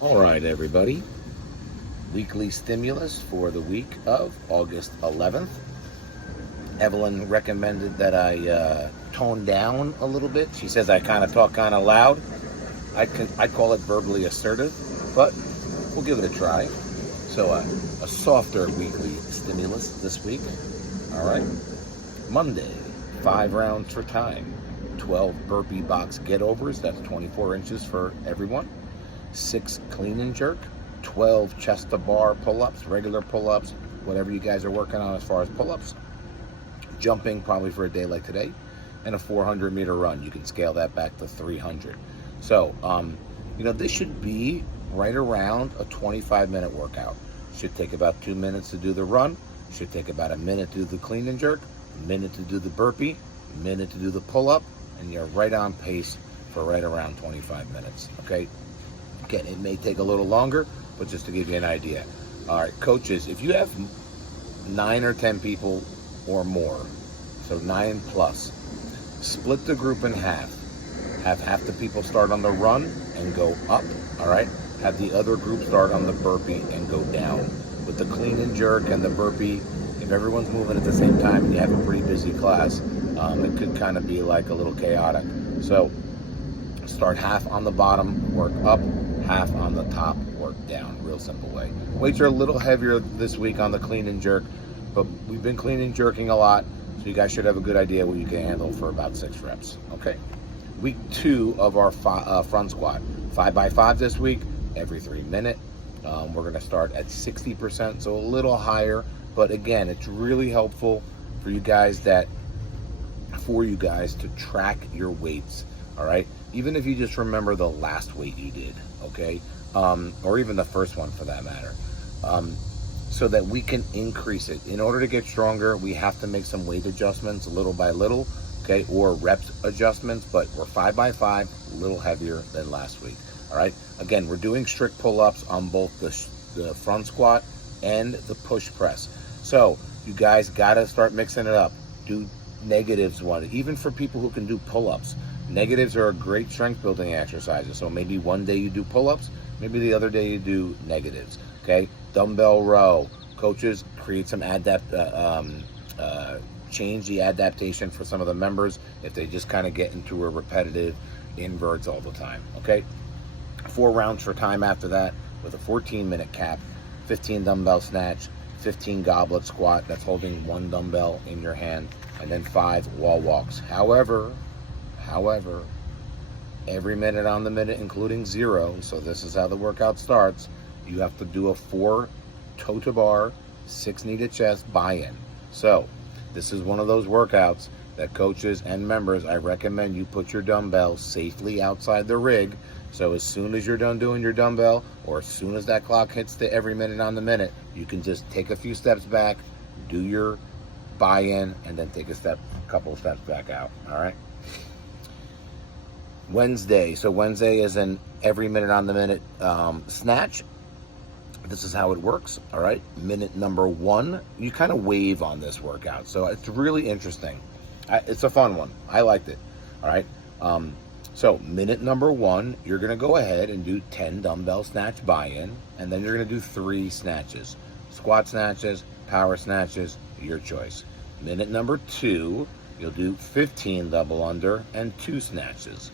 All right, everybody. Weekly stimulus for the week of August 11th. Evelyn recommended that I tone down a little bit. She says I kind of talk kind of loud. I call it verbally assertive, but we'll give it a try. So a softer weekly stimulus this week. All right. Monday, 5 rounds for time. 12 burpee box get-overs. That's 24 inches for everyone. 6 clean and jerk. 12 chest to bar pull-ups, regular pull-ups, whatever you guys are working on as far as pull-ups. Jumping probably for a day like today. And a 400-meter run. You can scale that back to 300. So, this should be right around a 25-minute workout. Should take about 2 minutes to do the run. Should take about a minute to do the clean and jerk, a minute to do the burpee, a minute to do the pull-up, and you're right on pace for right around 25 minutes, okay? Again, it may take a little longer, but just to give you an idea. All right, coaches, if you have 9 or 10 people or more, so 9 plus, split the group in half. Have half the people start on the run and go up, all right? Have the other group start on the burpee and go down. With the clean and jerk and the burpee, if everyone's moving at the same time and you have a pretty busy class, it could kind of be like a little chaotic. So start half on the bottom, work up, half on the top, work down. Real simple way. Weights are a little heavier this week on the clean and jerk, but we've been clean and jerking a lot, so you guys should have a good idea what you can handle for about 6 reps. Okay. Week 2 of our front squat. 5x5 this week, every 3 minutes. We're going to start at 60%, so a little higher. But again, it's really helpful for you guys to track your weights. All right. Even if you just remember the last weight you did, okay, or even the first one for that matter, so that we can increase it. In order to get stronger, we have to make some weight adjustments little by little, okay, or reps adjustments. But we're 5x5, a little heavier than last week. All right. Again, we're doing strict pull-ups on both the front squat and the push press. So you guys got to start mixing it up. Do negatives one, even for people who can do pull-ups. Negatives are a great strength building exercises. So maybe one day you do pull-ups, maybe the other day you do negatives. Okay, dumbbell row. Coaches, create some change the adaptation for some of the members if they just kind of get into a repetitive inverts all the time. Okay. 4 rounds for time after that with a 14-minute cap, 15 dumbbell snatch, 15 goblet squat, that's holding 1 dumbbell in your hand, and then 5 wall walks. However, every minute on the minute, including 0, so this is how the workout starts, you have to do a 4 toe to bar, 6 knee to chest buy-in. So this is one of those workouts that coaches and members, I recommend you put your dumbbell safely outside the rig. So as soon as you're done doing your dumbbell, or as soon as that clock hits the every minute on the minute, you can just take a few steps back, do your buy-in, and then take a couple of steps back out. All right. Wednesday. So Wednesday is an every minute on the minute snatch. This is how it works. All right. Minute number 1. You kind of wave on this workout, so it's really interesting. It's a fun one. I liked it. All right. So minute number 1, you're going to go ahead and do 10 dumbbell snatch buy-in, and then you're going to do 3 snatches. Squat snatches, power snatches, your choice. Minute number 2, you'll do 15 double under and 2 snatches.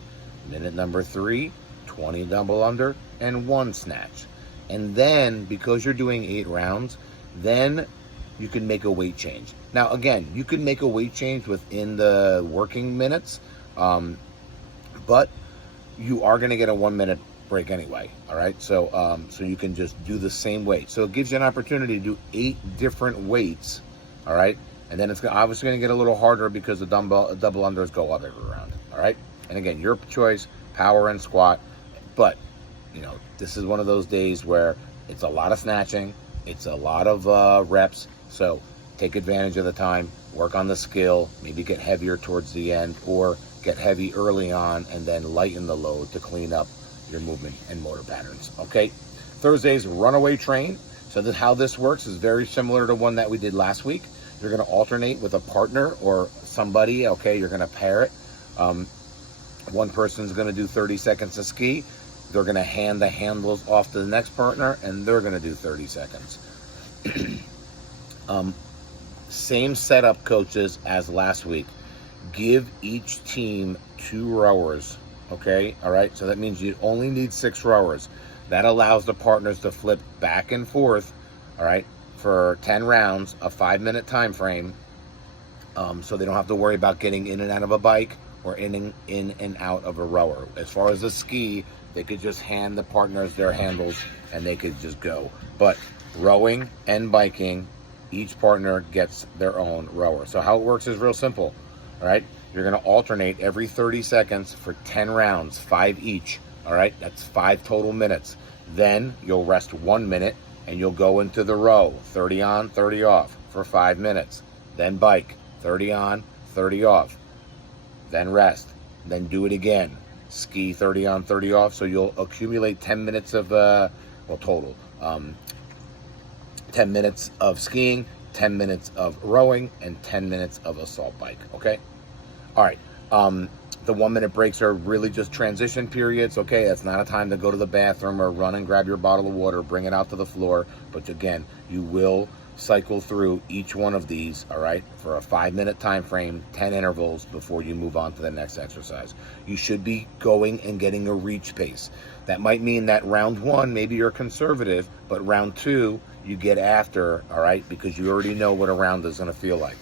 Minute number 3, 20 double under and 1 snatch. And then, because you're doing 8 rounds, then you can make a weight change. Now, again, you can make a weight change within the working minutes, but you are going to get a 1-minute break anyway. All right. So you can just do the same weight. So it gives you an opportunity to do 8 different weights. All right. And then it's obviously going to get a little harder because the double unders go up every round. All right. And again, your choice, power and squat. But, this is one of those days where it's a lot of snatching. It's a lot of reps. So take advantage of the time, work on the skill, maybe get heavier towards the end, or get heavy early on and then lighten the load to clean up your movement and motor patterns. Okay. Thursday's runaway train. So how this works is very similar to one that we did last week. You're going to alternate with a partner or somebody. Okay. You're going to pair it. One person's going to do 30 seconds of ski. they're going to hand the handles off to the next partner, and they're going to do 30 seconds. Same setup, coaches, as last week. Give each team 2 rowers, okay? All right, so that means you only need 6 rowers. That allows the partners to flip back and forth, all right, for 10 rounds, a 5-minute time frame, so they don't have to worry about getting in and out of a bike or in and out of a rower. As far as the ski, they could just hand the partners their handles and they could just go. But rowing and biking, each partner gets their own rower. So how it works is real simple, all right? You're going to alternate every 30 seconds for 10 rounds, 5 each, all right? That's 5 total minutes. Then you'll rest 1 minute and you'll go into the row, 30 on, 30 off for 5 minutes. Then bike, 30 on, 30 off. Then rest, then do it again. Ski 30 on, 30 off, so you'll accumulate 10 minutes of, total. 10 minutes of skiing, 10 minutes of rowing, and 10 minutes of assault bike, okay? All right, the 1-minute breaks are really just transition periods, okay? That's not a time to go to the bathroom or run and grab your bottle of water, bring it out to the floor, but again, you will cycle through each one of these, all right, for a 5-minute time frame, 10 intervals before you move on to the next exercise. You should be going and getting a reach pace. That might mean that round 1, maybe you're conservative, but round 2, you get after, all right, because you already know what a round is going to feel like.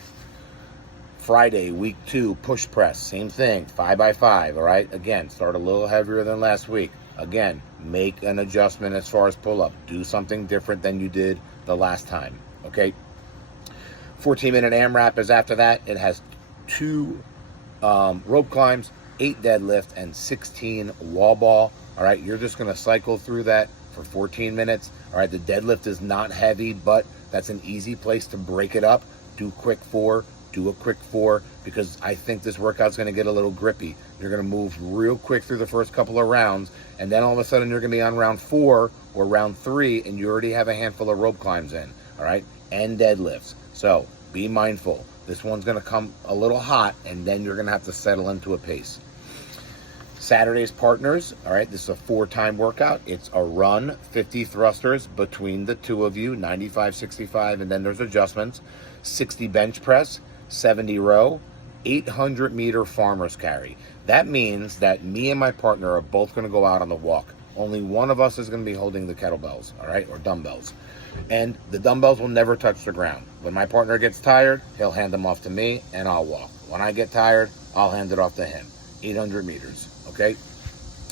Friday, week 2, push press, same thing, 5x5, all right? Again, start a little heavier than last week. Again, make an adjustment as far as pull-up. Do something different than you did the last time. Okay, 14-minute AMRAP is after that. It has 2 rope climbs, 8 deadlift, and 16 wall ball. All right, you're just going to cycle through that for 14 minutes. All right, the deadlift is not heavy, but that's an easy place to break it up. Do a quick 4, because I think this workout's going to get a little grippy. You're going to move real quick through the first couple of rounds, and then all of a sudden you're going to be on round 4 or round 3, and you already have a handful of rope climbs in. All right, and deadlifts. So be mindful. This one's going to come a little hot, and then you're going to have to settle into a pace. Saturday's partners, all right, this is a 4-time workout. It's a run, 50 thrusters between the 2 of you, 95, 65, and then there's adjustments, 60 bench press, 70 row, 800-meter farmer's carry. That means that me and my partner are both going to go out on the walk. Only one of us is going to be holding the kettlebells, all right, or dumbbells. And the dumbbells will never touch the ground. When my partner gets tired, he'll hand them off to me, and I'll walk. When I get tired, I'll hand it off to him. 800 meters, okay?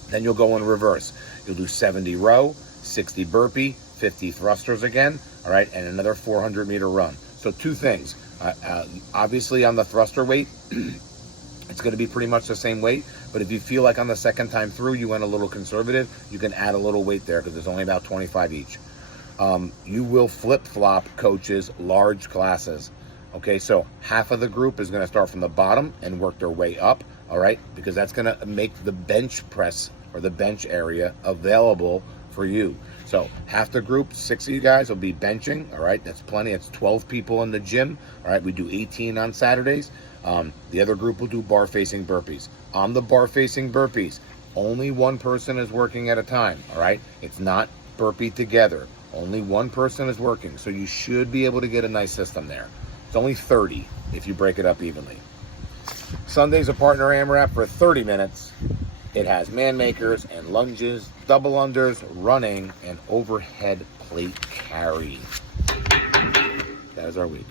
Then you'll go in reverse. You'll do 70 row, 60 burpee, 50 thrusters again, all right, and another 400-meter run. So 2 things. Obviously, on the thruster weight, it's going to be pretty much the same weight, but if you feel like on the second time through you went a little conservative, you can add a little weight there because there's only about 25 each. You will flip-flop, coaches, large classes. Okay, so half of the group is going to start from the bottom and work their way up, all right, because that's going to make the bench press or the bench area available for you. So half the group, 6 of you guys, will be benching, all right, that's plenty. It's 12 people in the gym, all right, we do 18 on Saturdays. The other group will do bar-facing burpees. On the bar-facing burpees, only one person is working at a time, all right? It's not burpee together. Only one person is working, so you should be able to get a nice system there. It's only 30 if you break it up evenly. Sunday's a partner AMRAP for 30 minutes. It has man makers and lunges, double unders, running, and overhead plate carry. That is our week.